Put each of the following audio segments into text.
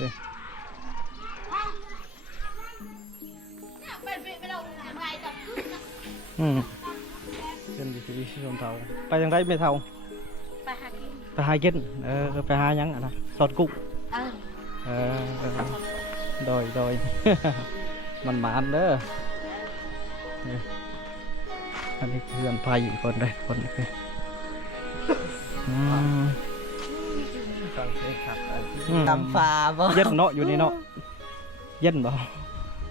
เป็นดิสิชมเทาไปยังไงไม่เทาไปหากินไปหายังนะสอดกุ้งโดย มันหมานเด้ออันนี้เพื่อนไผ่คนใดคนนึงตำฟ้าบ่เย็นเนาะอยู่นี่เนาะเย็นบ่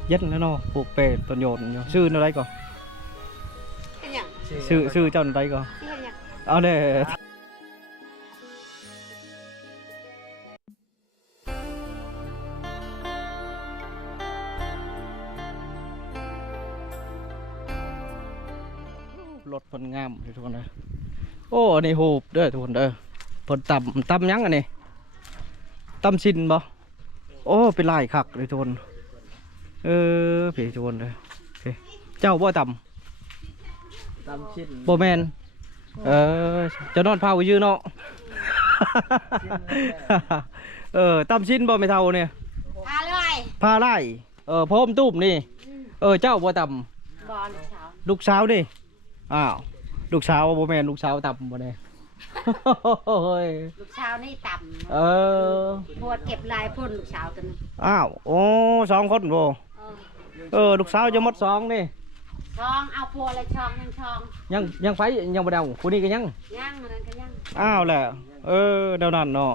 เย็นแล้วเนาะปลูกเป็ดต้นโยนอยู่ชื่ออะไรก่อนชื่อเจ้าอะไรก่อนเอาเลยรถคนงามทุกคนเลยโอ้อันนี้หูบเด้อทุกคนเด้อผลต่ำยังอันนี้ต่ำชินบ่โอ้เป็นลายคักเลยทุกคนพี่ทุกคนเลยเจ้าบ่ต่ำชินบ่แมนจะนอนเผายืนเนาะต่ำชินบ่ไม่เท่าเนี่ยพาไล่พร้อมตุ้มนี่เจ้าบ่ต่ำบอลลูกสาวนี่อ้าวลูกสาวบ่แมนลูกสาวต่ำบ่เนี่ยลูกสาวนี่ต่ำปวดเก็บลายพ่นลูกสาวกันอ้าวโอ้2 คนบ่ลูกสาวจะหมด2นี่ช่องเอาพัวอะไรช่องยังไฟยังบ่เดาผู้นี้ก็ยังมันก็ยังอ้าวแหละเดานั่นเนาะ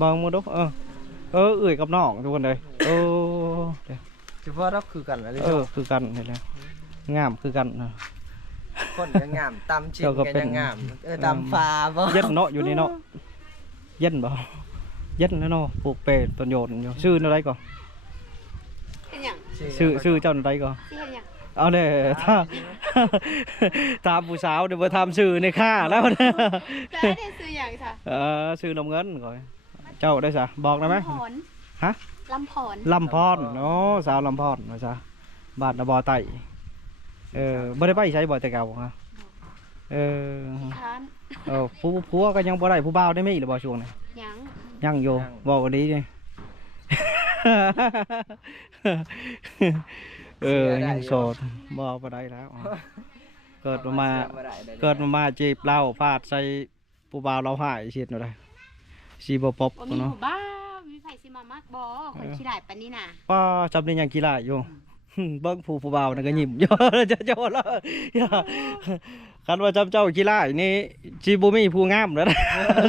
บางมือดกเอื่อยกับน้องทุกคนเลยเฉพาะเราคือกันอะไรคือกันเห็นแล้วงามคือกันนะคนก็งามตำชินก็ยังงามตำฟ้าบ่เย็นเนาะอยู่นี่เนาะเย็นบ่เย็นแล้วเนาะปลูกเป็ดต้นโยนอยู่ชื่ออะไรก่อนชื่อเจ้าอะไรก่อนเอาเลยถามผู้สาวเดี๋ยวมาทำชื่อในข้าแล้วได้ชื่ออย่างค่ะชื่อน้ำเงินก่อนเจ้าได้สะบอกได้ไหมฮะลำพรโอ้สาวลำพรนะจ๊ะบาดระบอไตไม่ได้ไปใช้บ่อแต่เก่าฮะผัวก็ยังบ่ได้ผู้บ่าวได้ไหมหรือบ่ช่วงนี้ยังอยู่บอกวันนี้นี่ยังโสดบอกบ่ได้แล้วเกิดมาจีบเราฟาดใส่ผู้บ่าวเราหายเฉียดหน่อยสีบ่ปบเนาะบ้ามีไผสิมามากบ่คนขี้หลายปานนี้น่ะป้าจำได้ยังขี้หลายอยู่เบิ้งผู้บ่าวนั่นก็ยิ้มเยอะจะว่าแล้วคันว่าจำเจ้าขี้หลายนี่จีบ่มีผู้งามแล้วนะ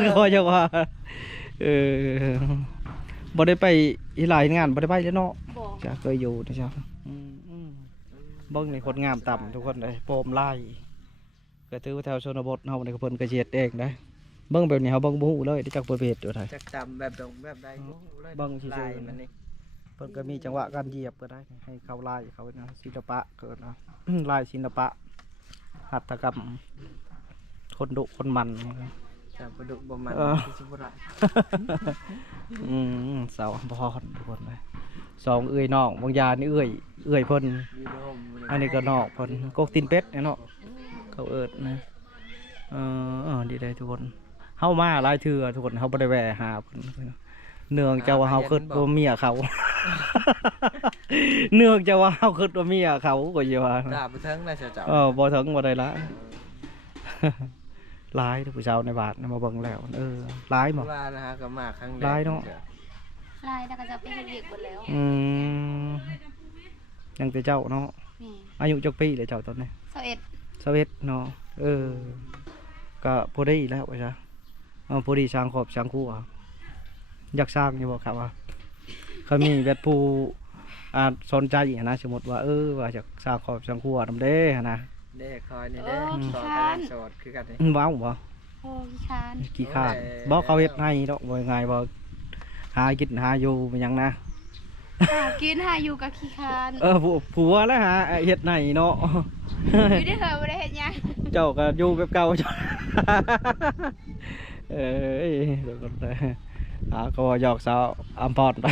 ก็จะว่าบ่ได้ไปอีหลายงานบ่ได้ไปแล้วเนาะจะเคยอยู่นะครับเบิ้งในคนงามต่ำทุกคนเลยโปมไล่ก็ถือว่าแถวชนบทเฮาในกระเพิ่นกระเจียดเองนะเบิ้งแบบนี้เฮาเบิ้งบ่ฮู้เลยที่จักประเภทอยู่ไทยจักจำแบบดงแบบใดเบิ้งซื่อๆมันนี่เพิ่นก็มีจังหวะการเหยียบก็ได้ให้เขาไล่เขานะศิลปะเกิดนะไล่ศิลปะหัตถกรรมคนดุคนมันจากประดุบ่มันที่สุบุระสาวพรทุกคนเลย2เอื้อยน้องบางยานี่เอื้อยเพิ่นอันนี้ก็นอกเพิ่นกกตีนเป็ดเนาะเขานะดีเลยทุกคนเฮามาหลายเทื่อทุกคนเฮาบ่ได้แวะหาเพิ่นเนื่องจากว่าเฮาคิดว่าเมียเขาเนื่องจากว่าเฮาคิดว่าเมียเขาก็อยู่ว่าบ่ถึงได้เจ้าบ่ถึงบ่ได้ละหลายผู้สาวในบาทมาเบิ่งแล้วหลายบ่ว่านะฮะก็มาครั้งแรกหลายเนาะหลายแล้วก็จะไปเฮ็ดเวียกหมดแล้วยังแต่เจ้าเนาะอายุจักปีเลยเจ้าตอนนี้21เนาะก็พอได้แล้วว่าจ้ะพอดีสร้างครอบสร้างครัวอยากสร้างอยู่บ่ครับว่าเขามีแบบผู้สนใจนะสมมติว่าว่าอยากสร้างครอบสร้างครัวนำเด้นะเด้คอยนี่เด้สอนโสดคือกันนี่ว้าวบ่ขี้คร้านบ่เขาเฮ็ดให้ดอกบ่ง่ายบ่หากินหาอยู่เป็นหยังนะกินหาอยู่กับขี้คร้านผัวแล้วหาเฮ็ดให้เนาะอยู่ได้เหรอบ่ได้เฮ็ดหยังเจ้าก็อยู่แบบเก่าจ้ะเดี๋ยวก่อนก็หยอกสาวอัมพรไป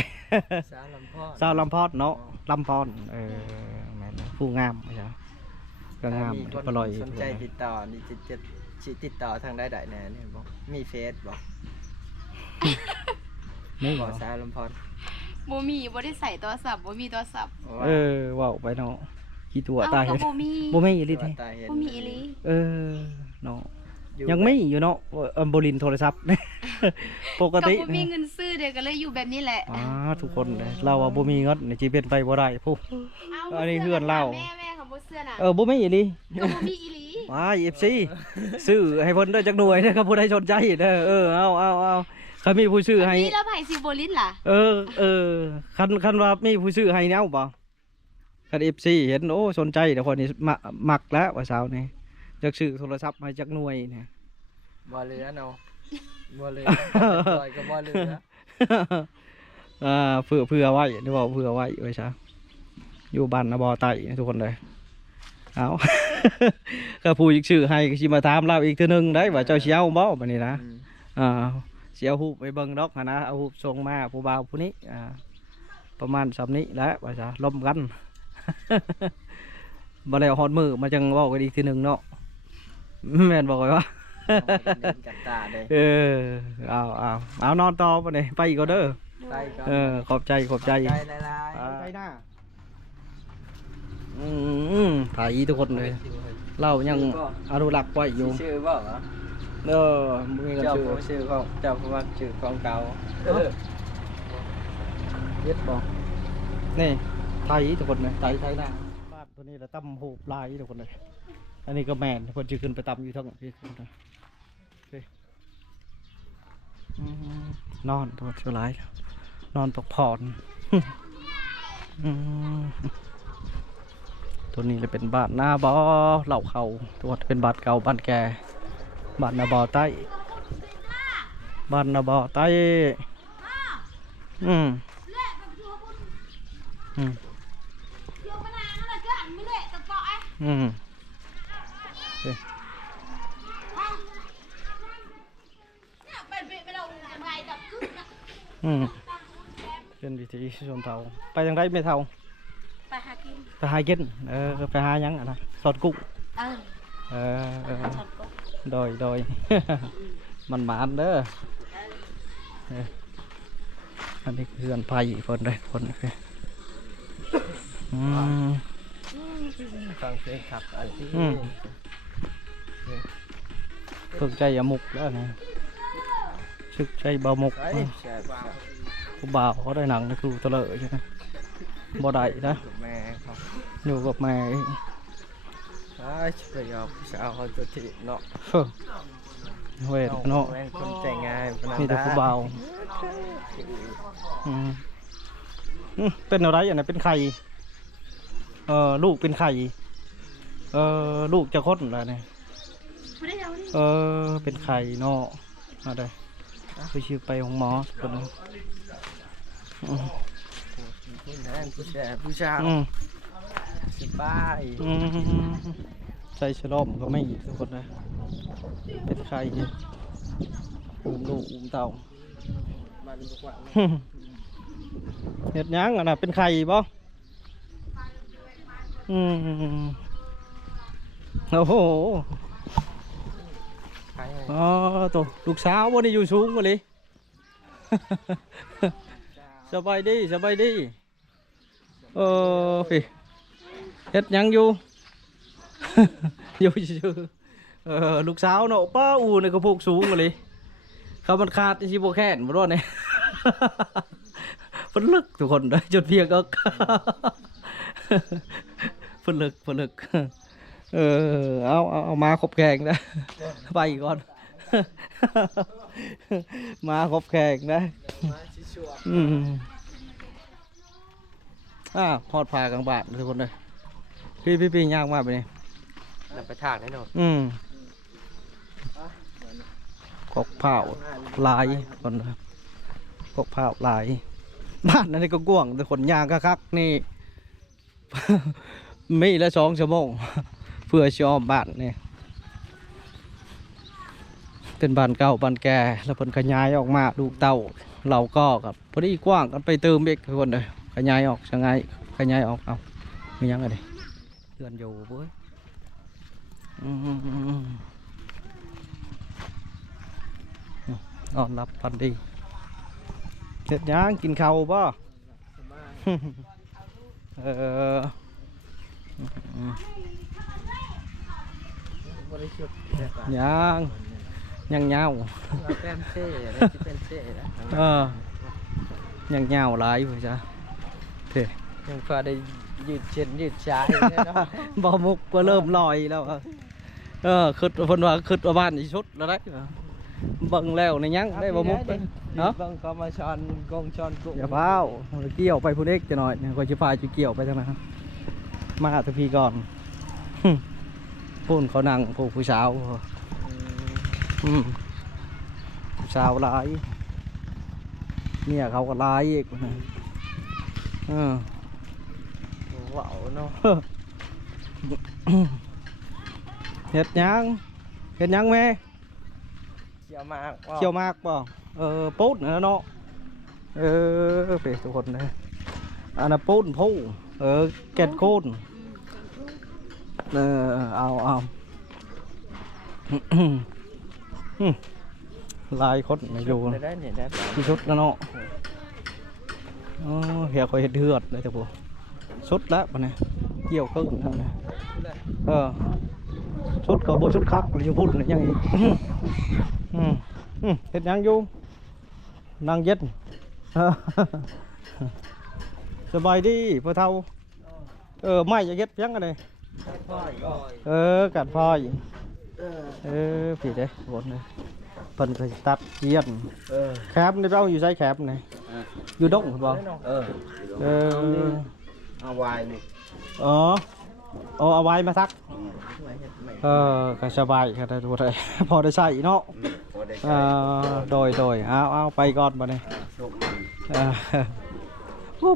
สาวลำพอดเนาะลำพรผู้งามใช่ก็งามปลอยสนใจติดต่อนี่จะติดต่อทางได้แน่เนี่ยบอกมีเฟซบอก นี่ บ่ บ่ สายลำพร บ่มีบ่ได้ใส่โทรศัพท์บ่มีโทรศัพท์ เว้าไปเนาะขี้ตัว เอ้า ตาย ก็บ่มี บ่มีอีหลี ตัว ติ ตาเห็น บ่มีอีหลี เนาะยังไม่อยู่เนาะบ่ลินโทรศัพท์ ปก ก็ ติ บ่มีเงินซื้อเด้อก็เลยอยู่แบบนี้แหละ ทุกคนเลยเราว่าบ่มีเงินนี่สิเป็นไปบ่ได้พุ เา อันนี้เพื่อนเรา แม่เขาบ่เสื้อน่ะ บ่มีอีหลี ก็บ่มีอีหลี FC ซื้อให้เพิ่นเด้อจักหน่วยเด้อครับผู้ใดสนใจเด้อเอาคันมีผู้ซื้อให้ มีแล้วไผสิบ่ลิ้นล่ะ คันว่ามีผู้ซื้อให้แนวบ่คัน FC เห็นโอ้สนใจเดี๋ยวคนนี้มักแล้วว่าสาวนี่จักซื้อโทรศัพท์ให้จักหน่วยเนี่ย บ่เหลือเนาะบ่เหลือปล่อยก็บ่เหลือ เผื่อไว้หรือว่าเผื่อไว้ไว้ซะอยู่บ้านนะบ่อไตทุกคนเลยเอา ก็ผู้อีกชื่อให้ก็สิมาถามเราอีกเทื่อนึงได้ว่าเจ้าสิเอาบ่บัดนี้นะสิเอารูปไปเบิ่งดอกนะเอารูปส่งมาผู้บ่าวผู้นี้ประมาณสำนี้แหละว่าซะล้มกัน บ่ได้ฮอดมือมาจังเว้ากันอีกเทื่อนึงเนาะแม่นบอกไว้ว่า เน้นกันตาเด้ เอานอนต่อไปนี่ไปอีกก็เด้อ ไปก่อน ขอบใจ ใจหลาย ใจหน้าถ่ายทุกคนเลยเรายังอนุรักษ์ไว้อยู่ ชื่อบ่เหรอ มีกัน เจ้า ชื่อ ผู้ชื่อของเจ้าผู้ว่าชื่อของเก่า เย็ดบอกนี่ถ่ายทุกคนเลยถ่ายหน้าบ้านตัวนี้เราตั้มหูปลายทุกคนเลยอันนี้ก็แมนคนจะขึ้นไปตั้มอยู่ทั้งที่นอนตัวชั่วร้ายนอนพักผ่อน ตัวนี้เลยเป็นบ้านหน้าบ่อเหล่าเขาตัวเป็นบ้านเก่าบ้านแก่บ้านนาบ่อใต้บ้านนาบ่อใต้เป็นวิธีชนเทาไปยังไงไม่เทา ไปหากิน ไปหากินไปหายังนะสอดกุ้งช็อตก็ โดย มันหมานเด้ออันนี้คืออันไผ่คนใดคนคือ ฟังเพลงขับอันที่ ฝึกใจอย่ามุกแล้วนะฝึกใจเบามุกผู้บ่าวเขาได้หนังนะคือตะเลใช่ไหมบ่ได้นะ แม่เขา อยู่กับแม่ ไปยอมสาวเขาจะถีบเนาะ เวทเนาะ คนใจง่าย มีแต่ผู้บ่าวเป็นอะไรอย่างนี้เป็นไข่ลูกเป็นไข่ลูกจะค้นอะไรเนี่ยเป็นไข่เนาะอะไรไปชื่อไปของหมอคนนึงผู้ชายสบาย ใส่ฉลอมก็ไม่อีกทุกคนเลยเป็นไข่อุ้มลูกอุ้มเต่าเห็ดยังอ่ะนะเป็นไข่บ่โอ้โหตัวลูกสาวบ่ได้อยู่สูงมาเลย สบายดีพี่เฮ็ดยังอยู่ อยู่ชื่อลูกสาวเนาะป้าอูในกระโปงสูงมาเลยเขามันขาดที่โบแค้นมาด้วยเนี่ย ฝนลึกทุกคนได้จดเพียงก็ ฝนลึกเอามาครบแข่งนะ ไปก่อน มาครบแข่งนะพอดพากลางบาททุกคนเลยพี่ยากมากไปนี่ นำไปถากได้หน่อย กกเผาลายคนนะกกเผาลายบ้านนั่นนี่ก็กว้างแต่คนยางคักๆนี่ มีละ2 ชั่วโมง เพื่อชอมบ้านนี่เป็นบ้านเก่าบ้านแก่แล้วเพิ่นขยายออกมาลูกเต้าเราก็กับพอดีกว้างกันไปเติมอีกทุกคนเลยขยายออกยังไงขยายออกเอามียังไงดิเดือนอยู่เว้ยนอนรับพันดี เสร็จยังกินข้าวป่ะ บริสุทธิ์ ยังเงา เป็นเซ่เป็นเซ่นะ ยังเงาหลายอยู่จ้ะเท่ ยังพอได้ยืดเช่นยืดชายเนาะ บ่มุกก็เริ่มลอยแล้วขึ้นเพิ่นว่าขึ้นว่าบ้านอีชุดแล้วได้เบิ่งแล้วในยังได้บ่มุกเนาะ เบิ่งก็มาช้อนกงช้อนกุ้ง อย่าเฝ้าเกี่ยวไปพุ่นเอกจะหน่อยก็สิพาจุเกี่ยวไปทางนั้นมาหาทพี่ก่อนพุ่นเขานั่งผู้สาวผู้สาวหลายเนี่ยเขาก็หลายอีกว้าวเนาะ เฮ็ดหยังแม่ เกี่ยวมาก เกี่ยวมากป่ะปูดเนาะไปทุกคนเลยอันนั้นปูดผู้แกนโคนเอาลายคนไม่อยู่ ได้เนี่ยได้ ที่ชุดแล้วเนาะเฮียคอยเห็ดเหือดเลยแต่พวกชุดแล้วปะเนี่ยเกี่ยวครึ่งนั่นนะชุดก็บชุดคักอยู่พุ่นเลยยังอีกเห็ดยังอยู่นั่งเย็ดสบายดีพ่อเฒ่าไม่จะเย็ดยังไงกัดพอยผิดเลยบนเลยเพิ่นก็ตัดเยียนแคบในเราอยู่ใช้แคบนี่อยู่ดงบ่เอาไว้นี่เอาไว้มาซักก็สบายครับทุกคนพอได้ใส่เนาะโดยเอาไปก่อนมาเนี่ย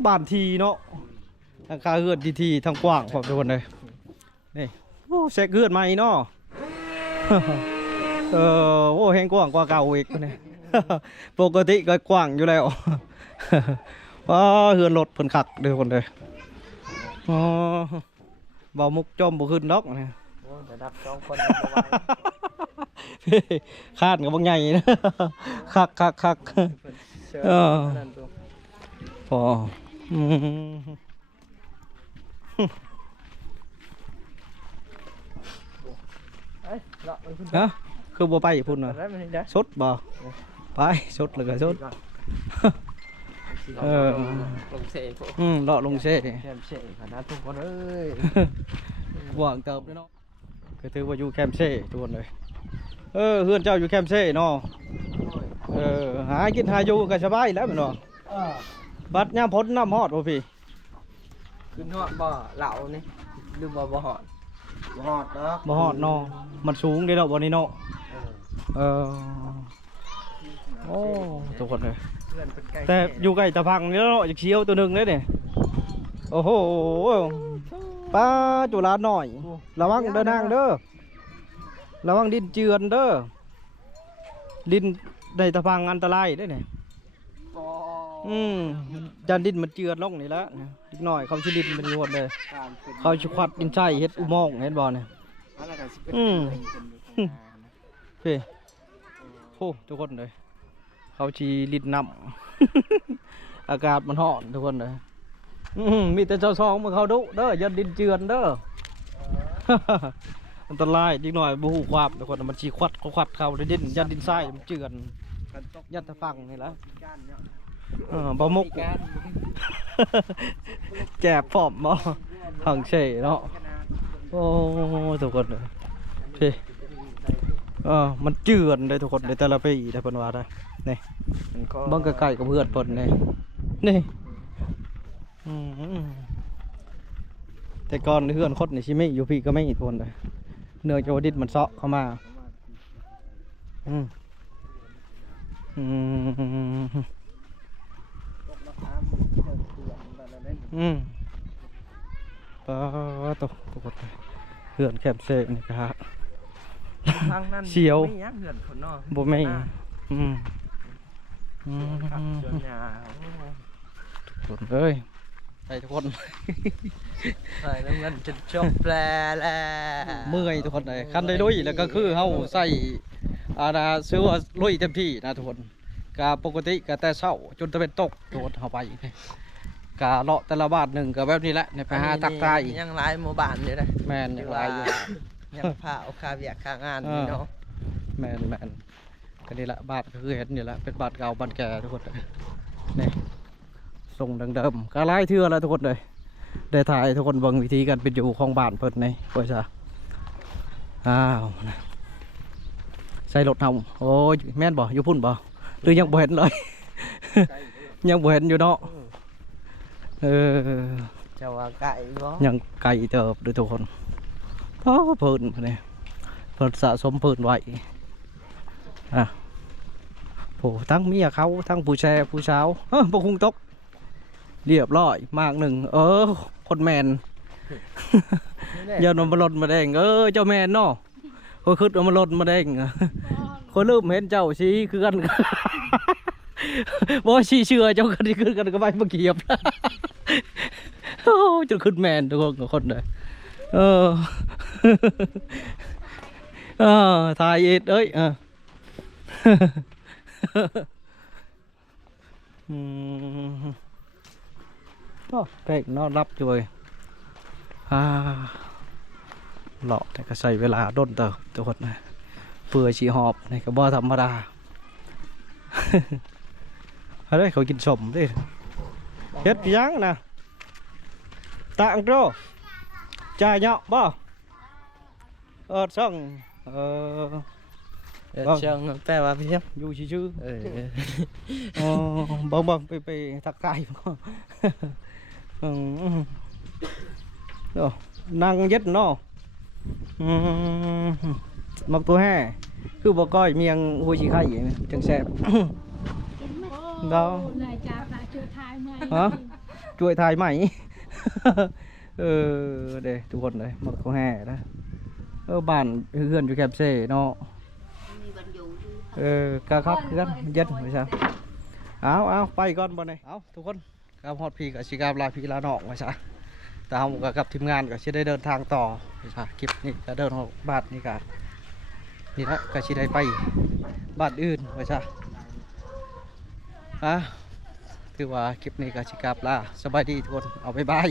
บ้านทีเนาะทางการเฮือนทีทางกว้างผมทุกคนเลยนี่เซ็กเฮือนใหม่เนาะแห้งกว้างกว่าเก่าอีกเนี่ยปกติก็กว้างอยู่แล้วว่าเฮือนรถเพิ่นคักเด้อคนเลยบ่มุกจมบ่ขึ้นดอกเนี่ย ระดับ2 คนคาดกับบางใหญ่นะคักพอฮะคือบ่ไปพุ่นน่ะสดบ่ไปสดเลยก็สดลงเซ่เลาะลงเซ่แคมเซ่ขนาดทุกคนเอ้ย หวังเติบเลยเนาะก็ถือว่าอยู่แคมเซ่ทุกคนเลยเฮือนเจ้าอยู่แคมเซ่เนาะหากินหาอยู่ก็สบายแล้วแม่นบ่บัดยามพ้นน้ำฮอดบ่พี่ ขึ้นฮอดบ่เหล่านี่หรือบ่ฮอดบ่ฮอดเนาะ บ่ฮอดเนาะมันสูงเด้เนาะบ่นี่เนาะโอ้ทุกคนเลยแต่อยู่ใกล้ตะพังนี่เนาะอยากเชียวตัวนึงเด้เนี่ยโอ้โหป้าจุฬาหน่อยระวังเดินทางเด้อระวังดินเจือนเด้อดินในตะพังอันตรายได้เนี่ยจานดินมันเจือนลงนี่แล้วนิดหน่อยเขาชิดินมันหมดเลยเขาชิควัดดินใช่เฮ็ดอุโมงค์เห็นบ่เนี่ยเฮ้โอ้ทุกคนเลยเขาชีลิดน้ำ อากาศมันร้อนทุกคนเลยมีแต่เจ้าซองมันเขาดุเด้อยันดินเจือนเด้อ อันตรายนิดหน่อยบูฮูความทุกคนมันชีควัดเขาในดินยันดินทรายมันเจือนยันตะฟังนี่แหละบะมุกแกบฟอมบ่หังเฉยเนาะโอ้ทุกคนเลยพี่มันเจือนเลยทุกคนในแต่ละปีได้เพิ่นว่าได้นี่บังไก่กับเพื่อนเพิ่นนี่แต่ก่อนเพื่อนคดในชิมิอยู่พี่ก็ไม่อีกคนเลยเนื้อจวดิดมันเซาะเข้ามาตกปกติเพื่อนแคบเซกนี่ครับเชียวบ่ไม่ทุกคนเลยใส่ทุกคนใส่น้ำเงินจะจบแปลแล้วเมื่อยทุกคนเลยคันได้ลุยแล้วก็คือเฮาใส่ซื้อว่าลุยเต็มที่นะทุกคน กะปกติกะแต่เช้าจนตะเป็นตกโดดเข้าไปกะเลาะแต่ละบาทหนึ่งกะแบบนี้แหละในไปหาทักทาย ยังหลายหมู่บ้านอยู่นะ แม่น ที่ ห ว่า ลายอยู่ ยังพาเอาคาเวียกค่างานนี่เนาะ แม่นก็นี่แหละบาทก็คือเห็นนี่แหละเป็นบาทเก่าบาทแก่ทุกคนเลยนี่ทรงเดิมๆก็หลายเทื่อแล้วทุกคนเลยได้ถ่ายทุกคนเบิ่งวิธีการเป็นอยู่ของบ้านเพิ่นในพ่อจ้าอ้าวใส่รถเฮาโอ้ยแม่นบ่อยู่พุ่นบ่หรือยังบ่เห็นเลย ยังบ่เห็นอยู่เนาะจะว่าไก่บ่ ยังไกลเติบด้วยทุกคนเพราะเพิ่นเนี่ยเพิ่นสะสมเพิ่นไว้อ่ะโอ้ทั้งเมียเขาทั้งผู้แชร์ผู้สาวพวกคุงตกเรียบร้อยมากหนึ่งคนแมน อย่านำมาหล่นมาแดงเจ้าแมนเนาะคนขึ้นเอามาหล่นมาแดงคนลืมเห็นเจ้าชี้คือกัน บ่ชี้เชื่อเจ้ากันที่ขึ้นกันก็ไปเมื่อกี้ครับ จะขึ้นแมนทุกคนเลยถ่ายอีกเอ้ยเพลงนอนรับอยู่เลยหล่อแต่ก็ใส่เวลาด้นเติมทุกคนนะเพื่อชีหอบในกระบอกธรรมดา อะไรเขากินสมดิเฮ็ดยังนะต่างโตจ่ายเนาะบ่ช่องเชิงแปลว่าพี่เทียบ อยู่ชื่อบังไปทักทายนั่งยึดเนาะมักตัวแห่คือบ่ก้อยเมียงหัวชีไข่จังแซ่บเราช่วยถ่ายใหม่เด้ทุกคนเลยมักตัวแห่นะบ้านเพื่อนอยู่แคบเซ่เนาะกะครับเพื่อนยัดไม่ใช่เอาไปก่อนบ่เนี่ยเอาทุกคนกับฮอดพีกับชิกาบลาพีลาหนองไม่ใช่แต่เรากับทีมงานก็จะได้เดินทางต่อไม่ใช่คลิปนี้จะเดินออกบ้านนี่กันนี่ละก็จะได้ไปบ้านอื่นไม่ใช่คือว่าคลิปนี้ก็ชิกาบลาสบายดีทุกคนเอาบ๊ายบาย